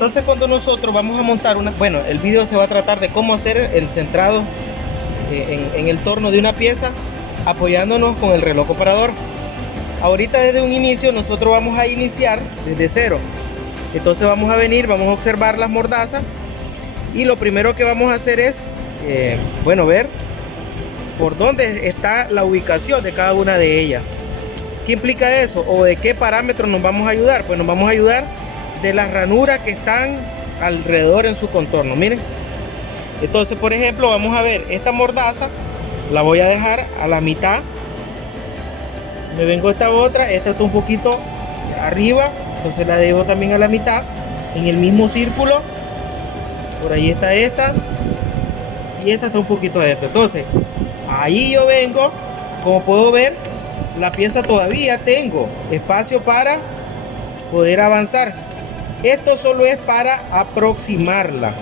Entonces cuando nosotros vamos a montar bueno, el video se va a tratar de cómo hacer el centrado en el torno de una pieza apoyándonos con el reloj comparador. Ahorita desde un inicio nosotros vamos a iniciar desde cero. Entonces vamos a venir, vamos a observar las mordazas y lo primero que vamos a hacer es, bueno, ver por dónde está la ubicación de cada una de ellas. ¿Qué implica eso? ¿O de qué parámetros nos vamos a ayudar? Pues nos vamos a ayudar de las ranuras que están alrededor en su contorno. Miren, entonces por ejemplo vamos a ver esta mordaza, la voy a dejar a la mitad, me vengo a esta otra, esta está un poquito arriba, entonces la dejo también a la mitad en el mismo círculo. Por ahí está esta y esta está un poquito adentro. Entonces ahí yo vengo, como puedo ver, la pieza todavía tengo espacio para poder avanzar. Esto solo es para aproximarla.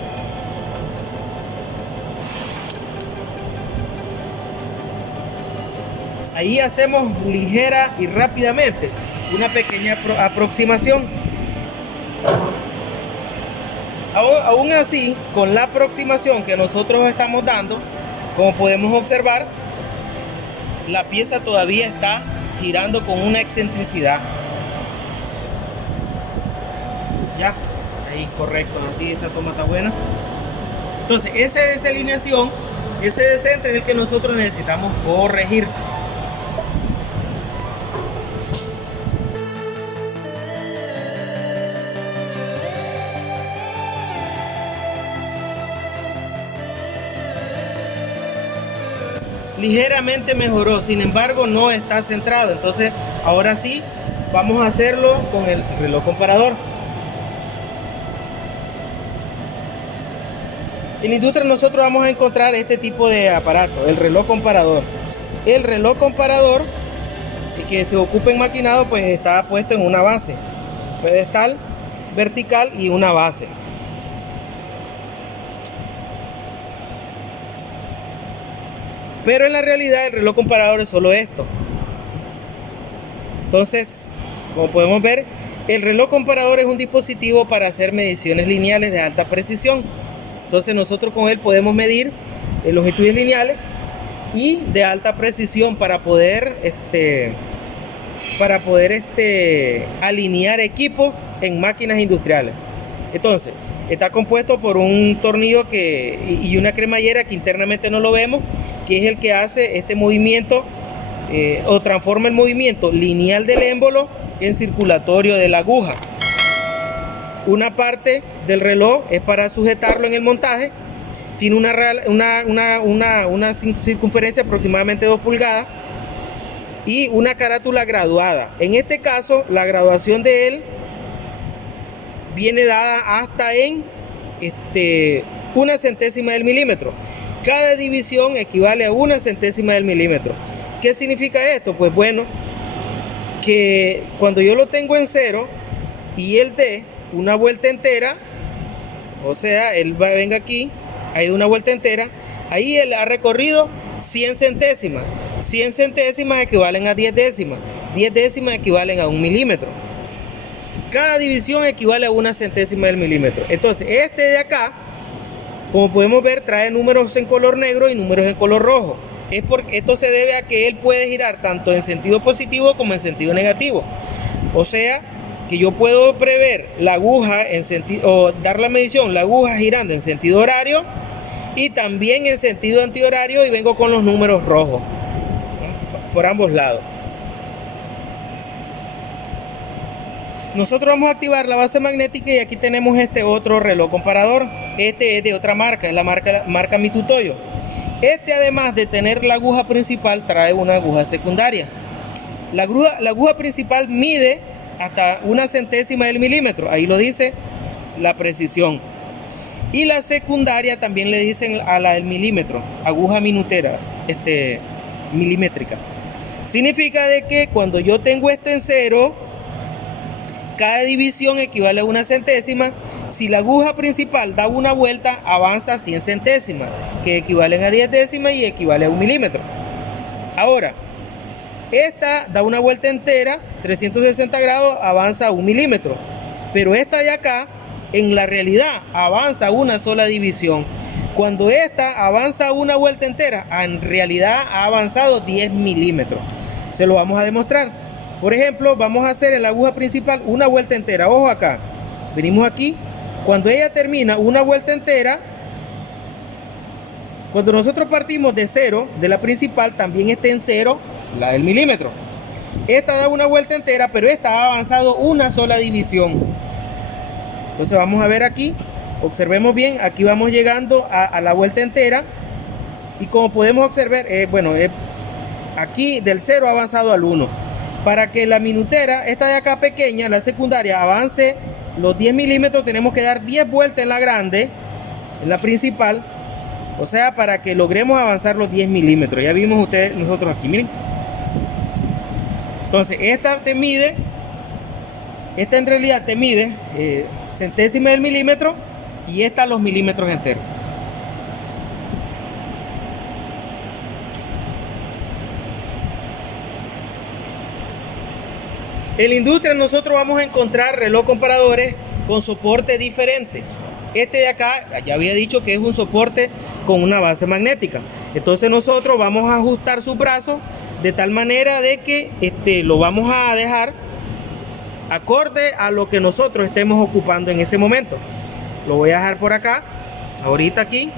Ahí hacemos ligera y rápidamente una pequeña aproximación. Aún así, con la aproximación que nosotros estamos dando, como podemos observar, la pieza todavía está girando con una excentricidad. Ya, ahí correcto, así esa toma está buena. Entonces esa desalineación, ese descentre es el que nosotros necesitamos corregir. Ligeramente mejoró, sin embargo no está centrado. Entonces ahora sí vamos a hacerlo con el reloj comparador. En la industria nosotros vamos a encontrar este tipo de aparato, el reloj comparador. El reloj comparador que se ocupa en maquinado pues está puesto en una base, pedestal vertical y una base. Pero en la realidad el reloj comparador es solo esto. Entonces, como podemos ver, el reloj comparador es un dispositivo para hacer mediciones lineales de alta precisión. Entonces nosotros con él podemos medir longitudes lineales y de alta precisión para poder alinear equipos en máquinas industriales. Entonces, está compuesto por un tornillo y una cremallera que internamente no lo vemos, que es el que hace este movimiento o transforma el movimiento lineal del émbolo en circulatorio de la aguja. Una parte del reloj es para sujetarlo en el montaje, tiene una circunferencia aproximadamente 2 pulgadas y una carátula graduada. En este caso la graduación de él viene dada hasta en 1 centésima del milímetro. Cada división equivale a 1 centésima del milímetro. ¿Qué significa esto? Pues bueno, que cuando yo lo tengo en cero y él dé una vuelta entera, o sea, él venga aquí, ha ido una vuelta entera, ahí él ha recorrido 100 centésimas. 100 centésimas equivalen a 10 décimas. 10 décimas equivalen a 1 milímetro. Cada división equivale a 1 centésima del milímetro. Entonces, este de acá, como podemos ver, trae números en color negro y números en color rojo. Esto se debe a que él puede girar tanto en sentido positivo como en sentido negativo. O sea, que yo puedo prever la aguja o dar la medición, la aguja girando en sentido horario y también en sentido antihorario, y vengo con los números rojos por ambos lados. Nosotros vamos a activar la base magnética y aquí tenemos este otro reloj comparador. Este es de otra marca, es la marca Mitutoyo. Este, además de tener la aguja principal, trae una aguja secundaria. La aguja principal mide hasta 1 centésima del milímetro, ahí lo dice la precisión. Y la secundaria también le dicen a la del milímetro, aguja minutera, milimétrica. Significa de que cuando yo tengo esto en cero, cada división equivale a 1 centésima. Si la aguja principal da una vuelta, avanza a 100 centésimas, que equivalen a 10 décimas y equivale a 1 milímetro. Ahora, esta da una vuelta entera, 360 grados, avanza a 1 milímetro. Pero esta de acá en la realidad avanza una sola división. Cuando esta avanza una vuelta entera, en realidad ha avanzado 10 milímetros. Se lo vamos a demostrar. Por ejemplo, vamos a hacer en la aguja principal una vuelta entera. Ojo acá. Venimos aquí. Cuando ella termina una vuelta entera, cuando nosotros partimos de cero, de la principal, también está en cero la del milímetro. Esta da una vuelta entera, pero esta ha avanzado una sola división. Entonces vamos a ver aquí. Observemos bien, aquí vamos llegando a la vuelta entera. Y como podemos observar, aquí del 0 ha avanzado al 1. Para que la minutera, esta de acá pequeña, la secundaria, avance los 10 milímetros, tenemos que dar 10 vueltas en la grande, en la principal. O sea, para que logremos avanzar los 10 milímetros. Ya vimos ustedes, nosotros aquí, miren. Entonces, esta en realidad te mide centésima del milímetro, y esta los milímetros enteros. En la industria nosotros vamos a encontrar reloj comparadores con soporte diferente. Este de acá, ya había dicho que es un soporte con una base magnética. Entonces nosotros vamos a ajustar sus brazos de tal manera de que lo vamos a dejar acorde a lo que nosotros estemos ocupando en ese momento. Lo voy a dejar por acá, ahorita aquí.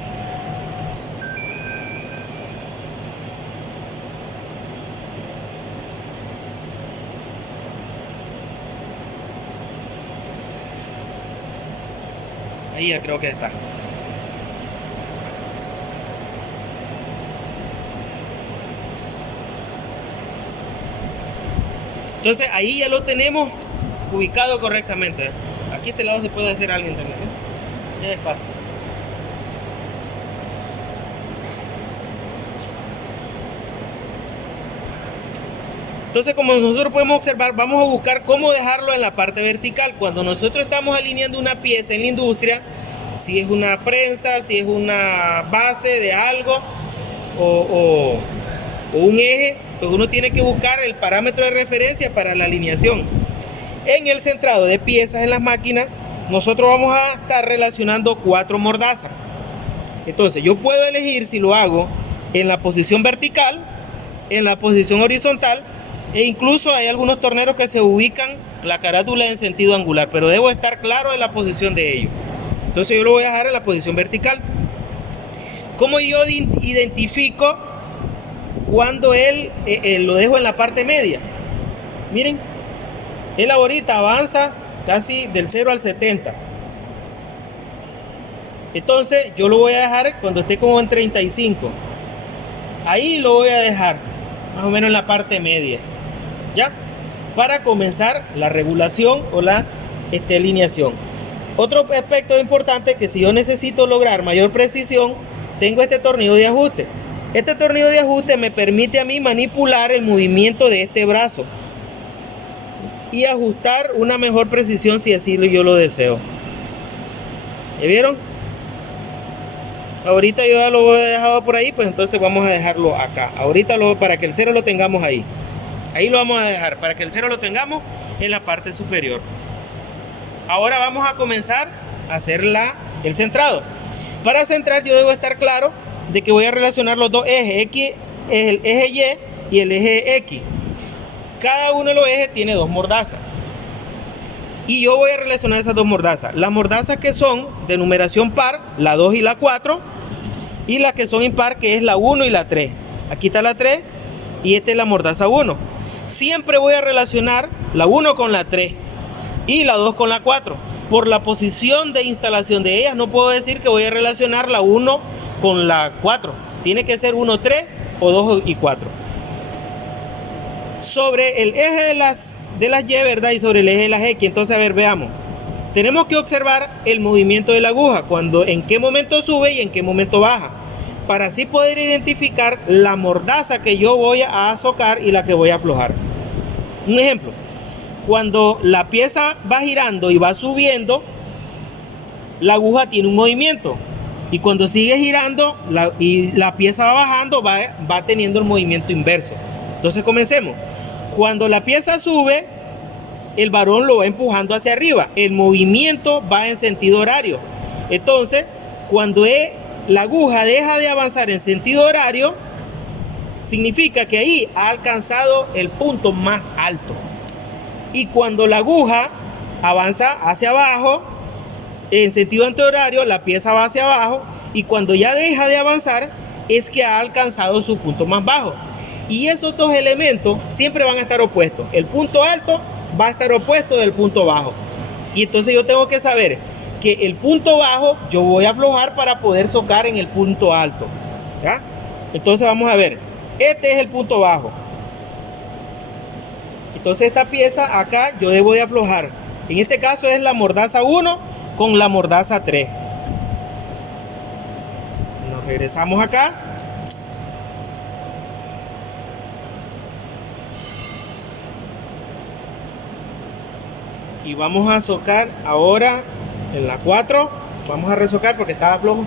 Ahí ya creo que está. Entonces ahí ya lo tenemos ubicado correctamente. Aquí este lado se puede hacer alguien también, ¿eh? Ya despacio. Entonces, como nosotros podemos observar, vamos a buscar cómo dejarlo en la parte vertical. Cuando nosotros estamos alineando una pieza en la industria, si es una prensa, si es una base de algo o un eje, pues uno tiene que buscar el parámetro de referencia para la alineación. En el centrado de piezas en las máquinas, nosotros vamos a estar relacionando 4 mordazas. Entonces yo puedo elegir si lo hago en la posición vertical, en la posición horizontal, e incluso hay algunos torneros que se ubican la carátula en sentido angular, pero debo estar claro de la posición de ellos. Entonces yo lo voy a dejar en la posición vertical. ¿Cómo yo identifico cuando él lo dejo en la parte media? Miren, él ahorita avanza casi del 0 al 70. Entonces yo lo voy a dejar cuando esté como en 35. Ahí lo voy a dejar más o menos en la parte media, ¿ya? Para comenzar la regulación o la alineación. Otro aspecto importante es que si yo necesito lograr mayor precisión, tengo este tornillo de ajuste. Este tornillo de ajuste me permite a mí manipular el movimiento de este brazo y ajustar una mejor precisión si así yo lo deseo. ¿Ya vieron? Ahorita yo ya lo he dejado por ahí, pues entonces vamos a dejarlo acá. Ahorita para que el 0 lo tengamos ahí. Ahí lo vamos a dejar, para que el 0 lo tengamos en la parte superior. Ahora vamos a comenzar a hacer el centrado. Para centrar yo debo estar claro de que voy a relacionar los dos ejes, X, el eje Y y el eje X. Cada uno de los ejes tiene 2 mordazas. Y yo voy a relacionar esas 2 mordazas. Las mordazas que son de numeración par, la 2 y la 4. Y las que son impar, que es la 1 y la 3. Aquí está la 3 y esta es la mordaza 1. Siempre voy a relacionar la 1 con la 3 y la 2 con la 4. Por la posición de instalación de ellas no puedo decir que voy a relacionar la 1 con la 4. Tiene que ser 1, 3 o 2 y 4. Sobre el eje de las Y, ¿verdad? Y sobre el eje de las X. Entonces, a ver, veamos. Tenemos que observar el movimiento de la aguja, en qué momento sube y en qué momento baja, para así poder identificar la mordaza que yo voy a azocar y la que voy a aflojar. Un ejemplo, cuando la pieza va girando y va subiendo, la aguja tiene un movimiento, y cuando sigue girando y la pieza va bajando, va teniendo el movimiento inverso. Entonces comencemos. Cuando la pieza sube, el varón lo va empujando hacia arriba. El movimiento va en sentido horario. Entonces, cuando la aguja deja de avanzar en sentido horario, significa que ahí ha alcanzado el punto más alto. Y cuando la aguja avanza hacia abajo, en sentido antihorario, la pieza va hacia abajo. Y cuando ya deja de avanzar, es que ha alcanzado su punto más bajo. Y esos dos elementos siempre van a estar opuestos. El punto alto va a estar opuesto del punto bajo. Y entonces yo tengo que saber que el punto bajo yo voy a aflojar para poder socar en el punto alto, ¿ya? Entonces vamos a ver. Este es el punto bajo. Entonces esta pieza acá yo debo de aflojar. En este caso es la mordaza 1 con la mordaza 3. Nos regresamos acá. Y vamos a socar ahora en la 4. Vamos a resocar porque estaba flojo.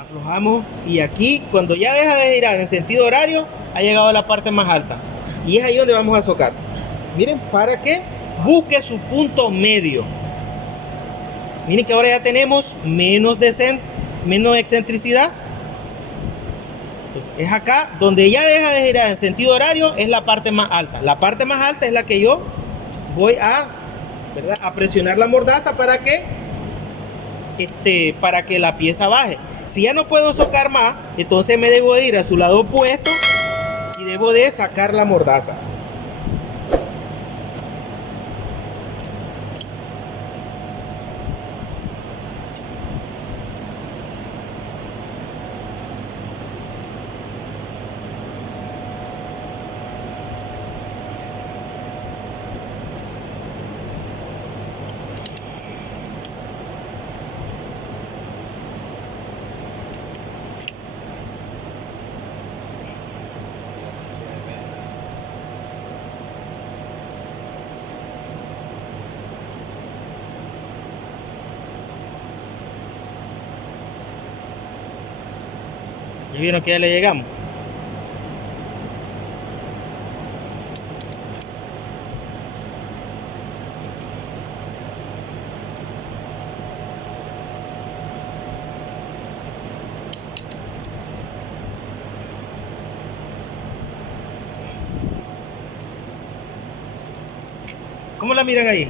Aflojamos y aquí cuando ya deja de girar en sentido horario ha llegado a la parte más alta y es ahí donde vamos a socar. Miren, para que busque su punto medio. Miren que ahora ya tenemos menos excentricidad. Entonces, es acá donde ya deja de girar en sentido horario, es la parte más alta. La parte más alta es la que yo voy a, ¿verdad?, a presionar la mordaza para que la pieza baje. Si ya no puedo socar más, entonces me debo de ir a su lado opuesto y debo de sacar la mordaza. Y vieron que ya le llegamos. ¿Cómo la miran ahí?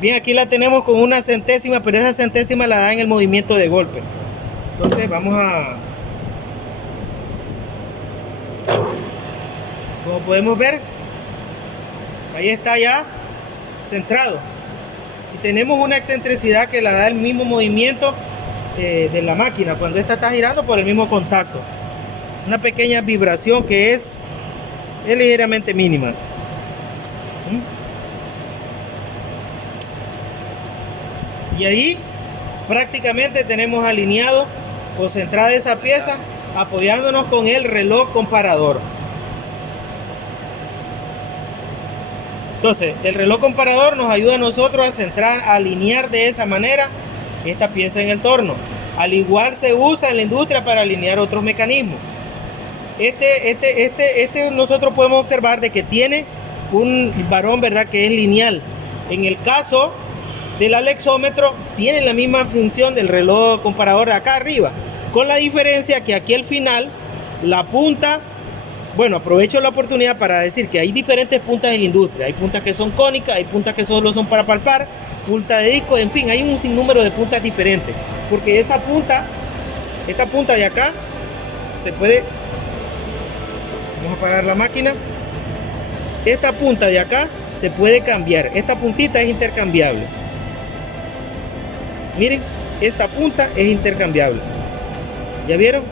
Bien, aquí la tenemos con una centésima, pero esa centésima la da en el movimiento de golpe. Entonces vamos a... Como podemos ver, ahí está ya centrado. Y tenemos una excentricidad que la da el mismo movimiento de la máquina cuando esta está girando por el mismo contacto. Una pequeña vibración que es ligeramente mínima. Y ahí prácticamente tenemos alineado o centrada esa pieza apoyándonos con el reloj comparador. Entonces, el reloj comparador nos ayuda a nosotros a centrar, a alinear de esa manera esta pieza en el torno. Al igual se usa en la industria para alinear otros mecanismos. Nosotros podemos observar de que tiene un varón, ¿verdad?, que es lineal. En el caso del alexómetro, tiene la misma función del reloj comparador de acá arriba, con la diferencia que aquí al final, la punta... Bueno, aprovecho la oportunidad para decir que hay diferentes puntas en la industria. Hay puntas que son cónicas, hay puntas que solo son para palpar, punta de disco, en fin, hay un sinnúmero de puntas diferentes. Porque esta punta de acá, se puede... Vamos a apagar la máquina. Esta punta de acá se puede cambiar. Esta puntita es intercambiable. Miren, esta punta es intercambiable. ¿Ya vieron?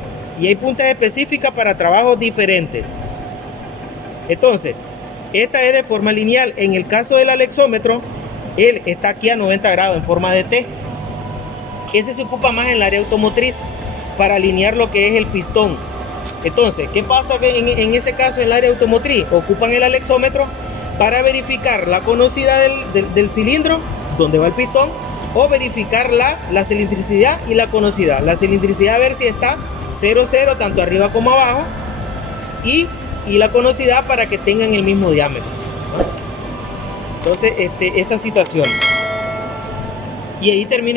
Y hay puntas específicas para trabajos diferentes. Entonces, esta es de forma lineal. En el caso del alexómetro, él está aquí a 90 grados en forma de T. Ese se ocupa más en el área automotriz para alinear lo que es el pistón. Entonces, ¿qué pasa en ese caso en el área automotriz? Ocupan el alexómetro para verificar la conocidad del cilindro donde va el pistón, o verificar la cilintricidad y la conosidad. La cilintricidad, a ver si está 0,0 tanto arriba como abajo, y la conosidad para que tengan el mismo diámetro, ¿no? Entonces esa situación, y ahí termina